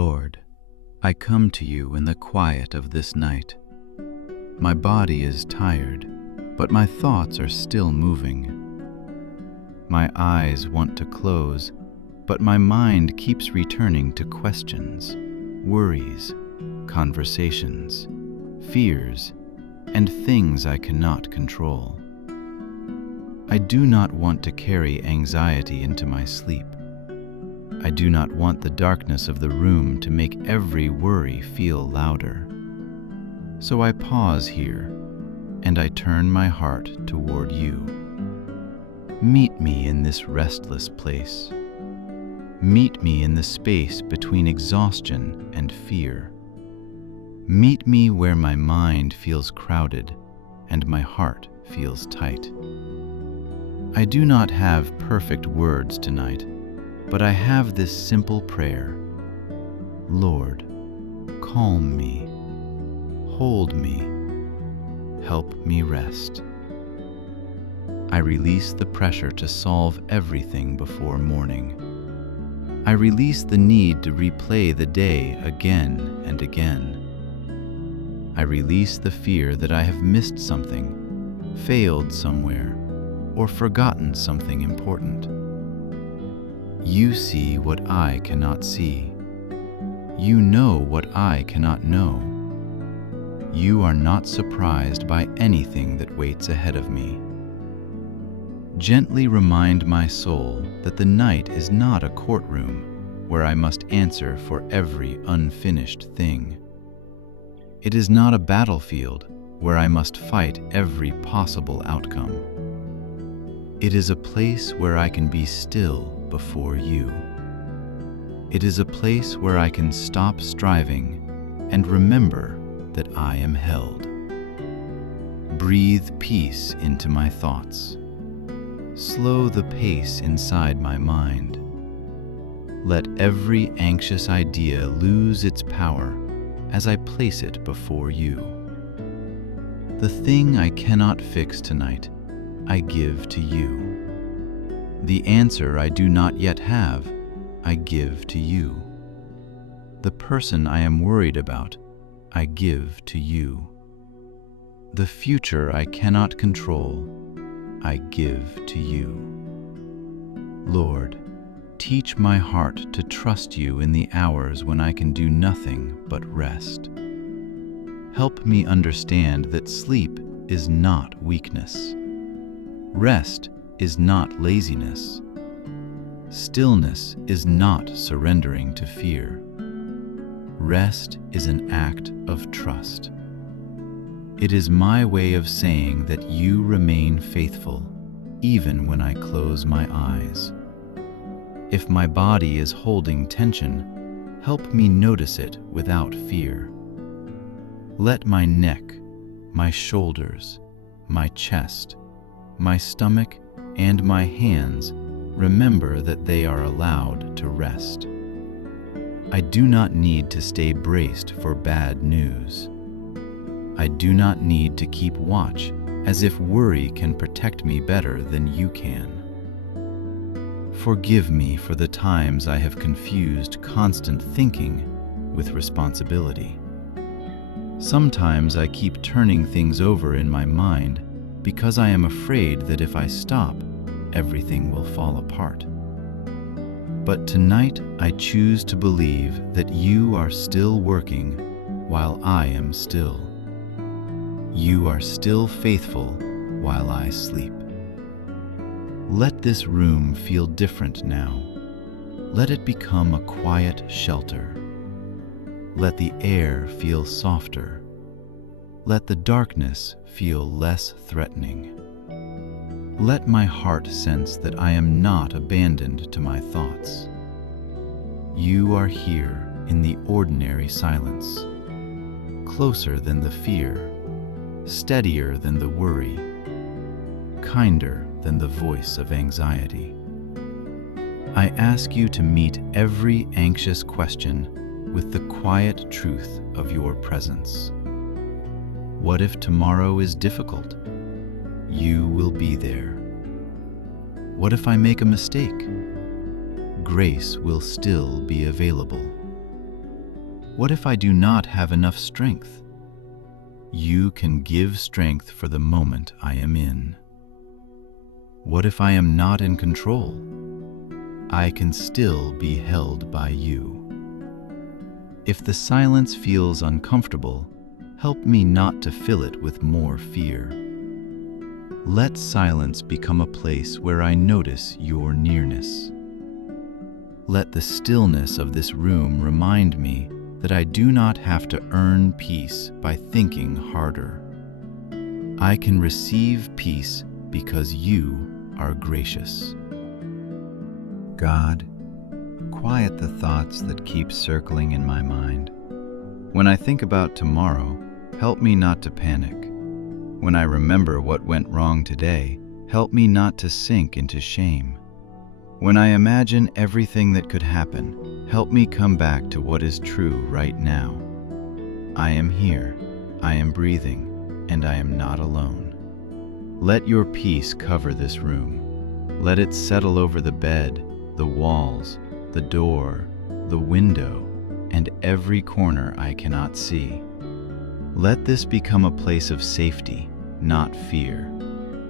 Lord, I come to you in the quiet of this night. My body is tired, but my thoughts are still moving. My eyes want to close, but my mind keeps returning to questions, worries, conversations, fears, and things I cannot control. I do not want to carry anxiety into my sleep. I do not want the darkness of the room to make every worry feel louder. So I pause here, and I turn my heart toward you. Meet me in this restless place. Meet me in the space between exhaustion and fear. Meet me where my mind feels crowded and my heart feels tight. I do not have perfect words tonight, but I have this simple prayer. Lord, calm me, hold me, help me rest. I release the pressure to solve everything before morning. I release the need to replay the day again and again. I release the fear that I have missed something, failed somewhere, or forgotten something important. You see what I cannot see. You know what I cannot know. You are not surprised by anything that waits ahead of me. Gently remind my soul that the night is not a courtroom where I must answer for every unfinished thing. It is not a battlefield where I must fight every possible outcome. It is a place where I can be still before you. It is a place where I can stop striving and remember that I am held. Breathe peace into my thoughts. Slow the pace inside my mind. Let every anxious idea lose its power as I place it before you. The thing I cannot fix tonight, I give to you. The answer I do not yet have, I give to you. The person I am worried about, I give to you. The future I cannot control, I give to you. Lord, teach my heart to trust you in the hours when I can do nothing but rest. Help me understand that sleep is not weakness. Rest is not laziness. Stillness is not surrendering to fear. Rest is an act of trust. It is my way of saying that you remain faithful, even when I close my eyes. If my body is holding tension, help me notice it without fear. Let my neck, my shoulders, my chest, my stomach, and my hands remember that they are allowed to rest. I do not need to stay braced for bad news. I do not need to keep watch as if worry can protect me better than you can. Forgive me for the times I have confused constant thinking with responsibility. Sometimes I keep turning things over in my mind because I am afraid that if I stop, everything will fall apart. But tonight I choose to believe that you are still working while I am still. You are still faithful while I sleep. Let this room feel different now. Let it become a quiet shelter. Let the air feel softer. Let the darkness feel less threatening. Let my heart sense that I am not abandoned to my thoughts. You are here in the ordinary silence, closer than the fear, steadier than the worry, kinder than the voice of anxiety. I ask you to meet every anxious question with the quiet truth of your presence. What if tomorrow is difficult? You will be there. What if I make a mistake? Grace will still be available. What if I do not have enough strength? You can give strength for the moment I am in. What if I am not in control? I can still be held by you. If the silence feels uncomfortable, help me not to fill it with more fear. Let silence become a place where I notice your nearness. Let the stillness of this room remind me that I do not have to earn peace by thinking harder. I can receive peace because you are gracious. God, quiet the thoughts that keep circling in my mind. When I think about tomorrow, help me not to panic. When I remember what went wrong today, help me not to sink into shame. When I imagine everything that could happen, help me come back to what is true right now. I am here, I am breathing, and I am not alone. Let your peace cover this room. Let it settle over the bed, the walls, the door, the window, and every corner I cannot see. Let this become a place of safety, not fear.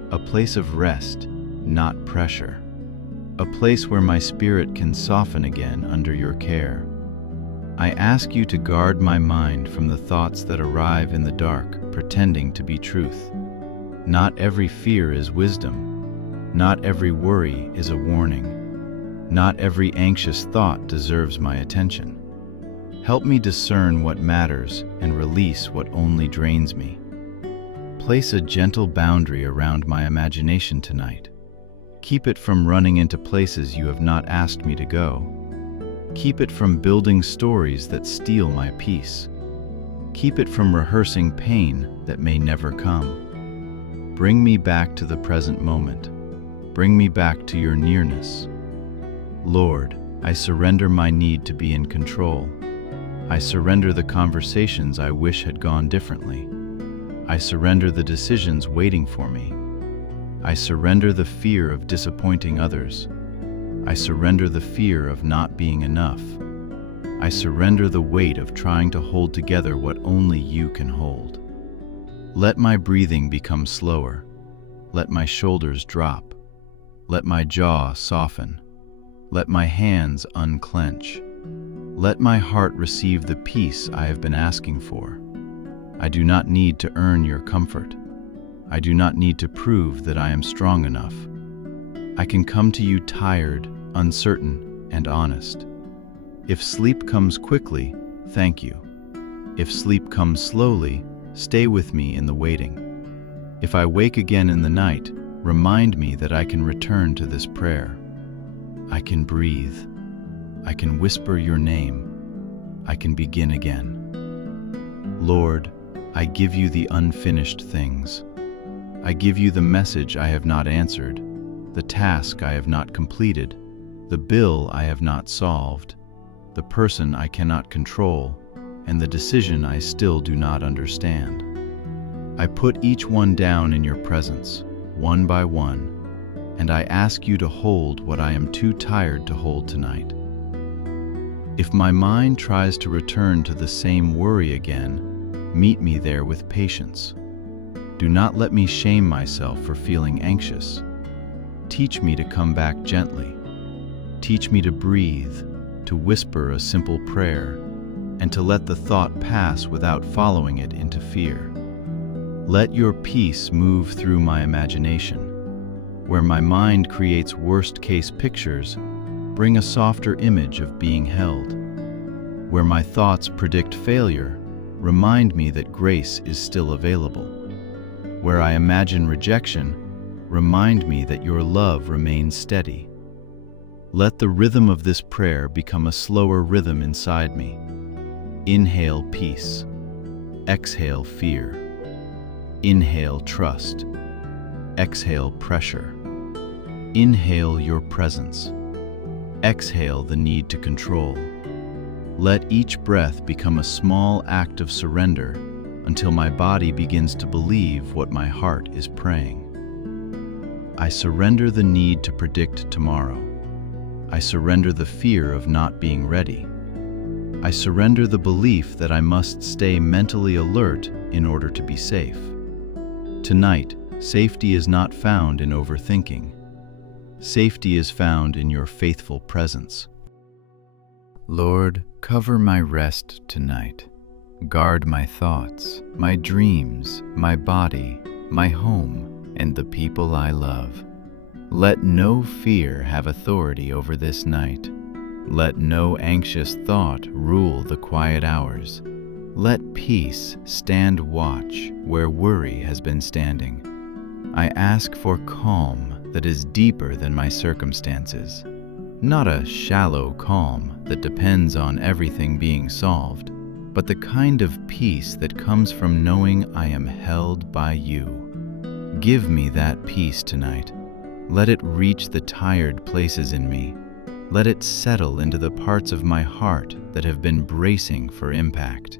A place of rest, not pressure. A place where my spirit can soften again under your care. I ask you to guard my mind from the thoughts that arrive in the dark, pretending to be truth. Not every fear is wisdom. Not every worry is a warning. Not every anxious thought deserves my attention. Help me discern what matters and release what only drains me. Place a gentle boundary around my imagination tonight. Keep it from running into places you have not asked me to go. Keep it from building stories that steal my peace. Keep it from rehearsing pain that may never come. Bring me back to the present moment. Bring me back to your nearness. Lord, I surrender my need to be in control. I surrender the conversations I wish had gone differently. I surrender the decisions waiting for me. I surrender the fear of disappointing others. I surrender the fear of not being enough. I surrender the weight of trying to hold together what only you can hold. Let my breathing become slower. Let my shoulders drop. Let my jaw soften. Let my hands unclench. Let my heart receive the peace I have been asking for. I do not need to earn your comfort. I do not need to prove that I am strong enough. I can come to you tired, uncertain, and honest. If sleep comes quickly, thank you. If sleep comes slowly, stay with me in the waiting. If I wake again in the night, remind me that I can return to this prayer. I can breathe. I can whisper your name. I can begin again. Lord, I give you the unfinished things. I give you the message I have not answered, the task I have not completed, the bill I have not solved, the person I cannot control, and the decision I still do not understand. I put each one down in your presence, one by one, and I ask you to hold what I am too tired to hold tonight. If my mind tries to return to the same worry again, meet me there with patience. Do not let me shame myself for feeling anxious. Teach me to come back gently. Teach me to breathe, to whisper a simple prayer, and to let the thought pass without following it into fear. Let your peace move through my imagination. Where my mind creates worst-case pictures, bring a softer image of being held. Where my thoughts predict failure, remind me that grace is still available. Where I imagine rejection, remind me that your love remains steady. Let the rhythm of this prayer become a slower rhythm inside me. Inhale peace. Exhale fear. Inhale trust. Exhale pressure. Inhale your presence. Exhale the need to control. Let each breath become a small act of surrender until my body begins to believe what my heart is praying. I surrender the need to predict tomorrow. I surrender the fear of not being ready. I surrender the belief that I must stay mentally alert in order to be safe. Tonight, safety is not found in overthinking. Safety is found in your faithful presence. Lord, cover my rest tonight. Guard my thoughts, my dreams, my body, my home, and the people I love. Let no fear have authority over this night. Let no anxious thought rule the quiet hours. Let peace stand watch where worry has been standing. I ask for calm that is deeper than my circumstances, not a shallow calm that depends on everything being solved, but the kind of peace that comes from knowing I am held by you. Give me that peace tonight. Let it reach the tired places in me. Let it settle into the parts of my heart that have been bracing for impact.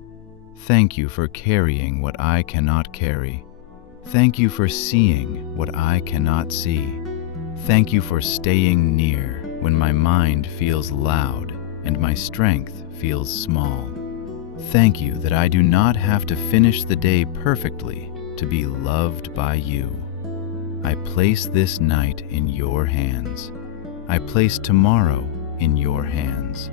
Thank you for carrying what I cannot carry. Thank you for seeing what I cannot see. Thank you for staying near when my mind feels loud and my strength feels small. Thank you that I do not have to finish the day perfectly to be loved by you. I place this night in your hands. I place tomorrow in your hands.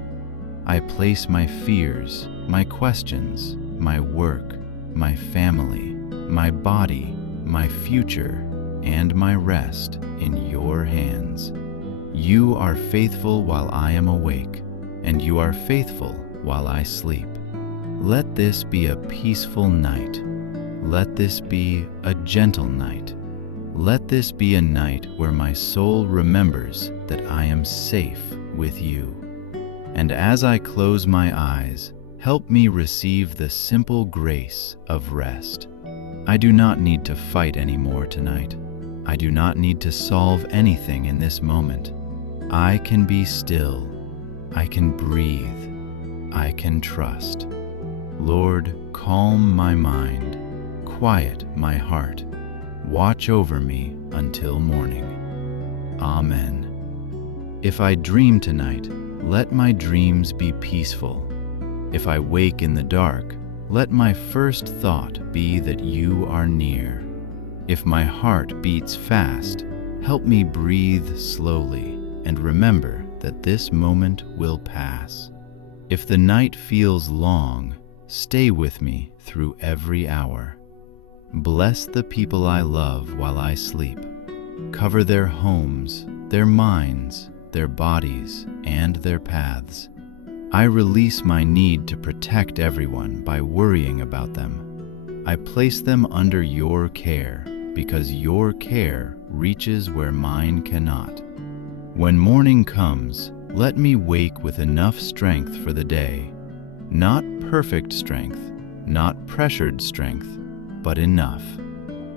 I place my fears, my questions, my work, my family, my body, my future, and my rest in your hands. You are faithful while I am awake, and you are faithful while I sleep. Let this be a peaceful night. Let this be a gentle night. Let this be a night where my soul remembers that I am safe with you. And as I close my eyes, help me receive the simple grace of rest. I do not need to fight anymore tonight. I do not need to solve anything in this moment. I can be still. I can breathe. I can trust. Lord, calm my mind. Quiet my heart. Watch over me until morning. Amen. If I dream tonight, let my dreams be peaceful. If I wake in the dark, let my first thought be that you are near. If my heart beats fast, help me breathe slowly and remember that this moment will pass. If the night feels long, stay with me through every hour. Bless the people I love while I sleep. Cover their homes, their minds, their bodies, and their paths. I release my need to protect everyone by worrying about them. I place them under your care because your care reaches where mine cannot. When morning comes, let me wake with enough strength for the day. Not perfect strength, not pressured strength, but enough.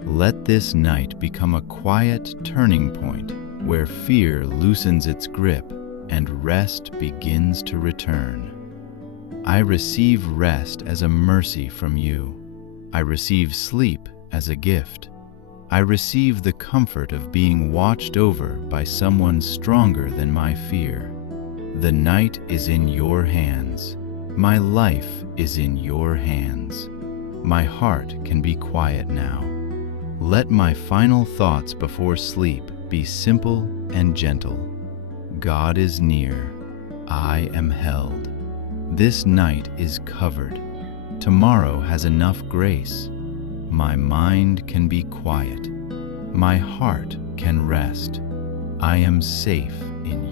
Let this night become a quiet turning point where fear loosens its grip and rest begins to return. I receive rest as a mercy from you. I receive sleep as a gift. I receive the comfort of being watched over by someone stronger than my fear. The night is in your hands. My life is in your hands. My heart can be quiet now. Let my final thoughts before sleep be simple and gentle. God is near. I am held. This night is covered. Tomorrow has enough grace. My mind can be quiet. My heart can rest. I am safe in